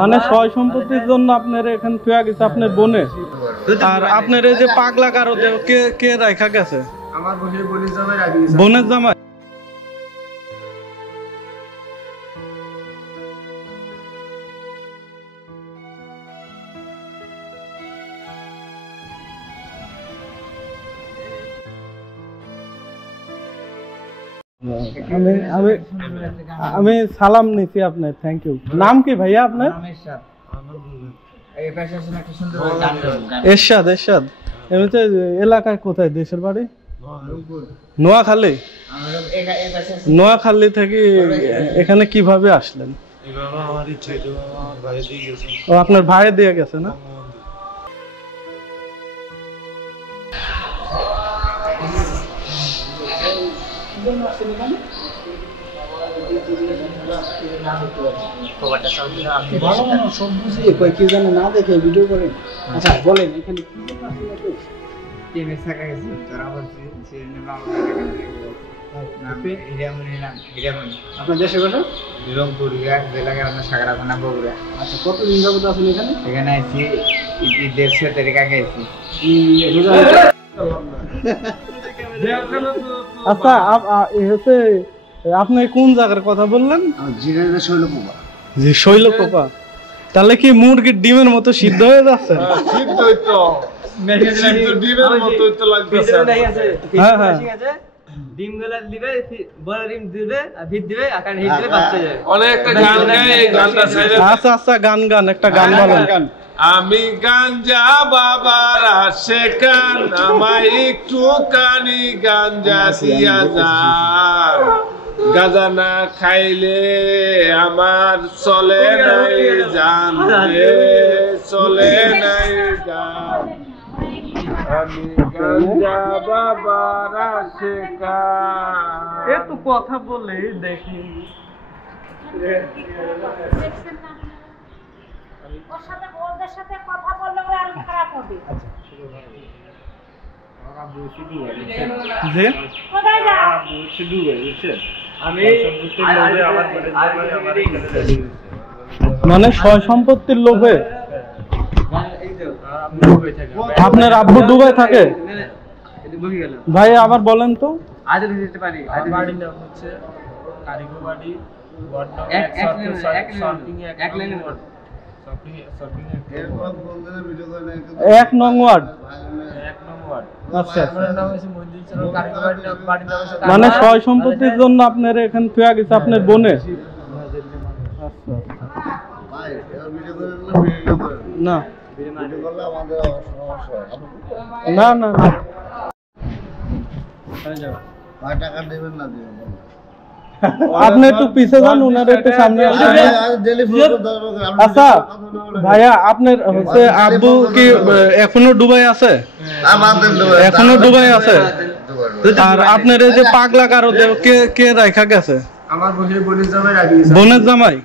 মানে সয় সম্পত্তির জন্য আপনার এখানে থুয়া গেছে আপনার বোনে। আর আপনার এই যে পাগলা কারো কে কে রাখা গেছে? আমার বোনের জামাই রাখি গেছে। বোনের জামাই? আমি সালাম নিছি আপনার। Thank you. নাম কি ভাইয়া আপনার? এরশাদ। এরশাদ এমনিতে এলাকায় কোথায়? দেশের বাড়ি নোয়াখালী। নোয়াখালী থেকে এখানে কিভাবে আসলেন? ও আপনার ভাই দিয়ে গেছে না? সব বুঝিয়ে কি জানে না দেখে ভিডিও করেন। আচ্ছা বলেন এখানে কি আপনার দেশে কথা রংপুর জেলাকে আপনার সাগরা থানা বগুড়া। আচ্ছা কতদিন যাবত আছেন এখানে? এখানে আছি 1.5 তারিখ আগে আছি। আচ্ছা আপনি কোন জায়গার কথা বললেন? জি শৈলকুপা। তাহলে কি মুরগির ডিমের মতো সিদ্ধ হয়ে যাচ্ছে? সিদ্ধই তো ডিমের মতোই তো লাগতেছে। হ্যাঁ হ্যাঁ ডিমগুলো দিবে, বড় ডিম দিবে, আর ভিত দিবে, আর কান হিট দিবে, বাচ্চা যায়। অনেকটা গান গায়, এই গানটা ছেড়ে আচ্ছা আচ্ছা গান একটা গান বলেন। আমি গাঞ্জা বাবার আশেকান, আমায় একটু কানি গাঞ্জা দিয়া যান। গাঁজা না খাইলে আমার চলে নাই জান, চলে নাই জান। আমি গাঞ্জা বাবার আশেকান। একটু কথা বলে দেখি। ওর সাথে ওদের সাথে কথা বললে আরো খারাপ হবে। জি কোথায় যা? মানে সয় সম্পত্তির লোভে আপনার আব্বু দুবাই থাকে? ভাই আবার বলেন তো। বাড়ির নাম হচ্ছে কারিগো বাড়ি, ওয়ার্ড নম্বর 1 নং ওয়ার্ড। আচ্ছা মানে সয় সম্পত্তির জন্য আপনার এখানে থুয়া গেছে আপনার বোনে? না না না না আপনি একটু পিছে যান, উনার একটু সামনে। আচ্ছা ভাইয়া আপনার হচ্ছে আব্বু কি এখনো দুবাই আছে? এখনো দুবাই আছে? আর আপনার এই যে পাগলা কারো কে কে রাখা গেছে? আমার বোনের জামাই রাখি গেছে। বোনের জামাই?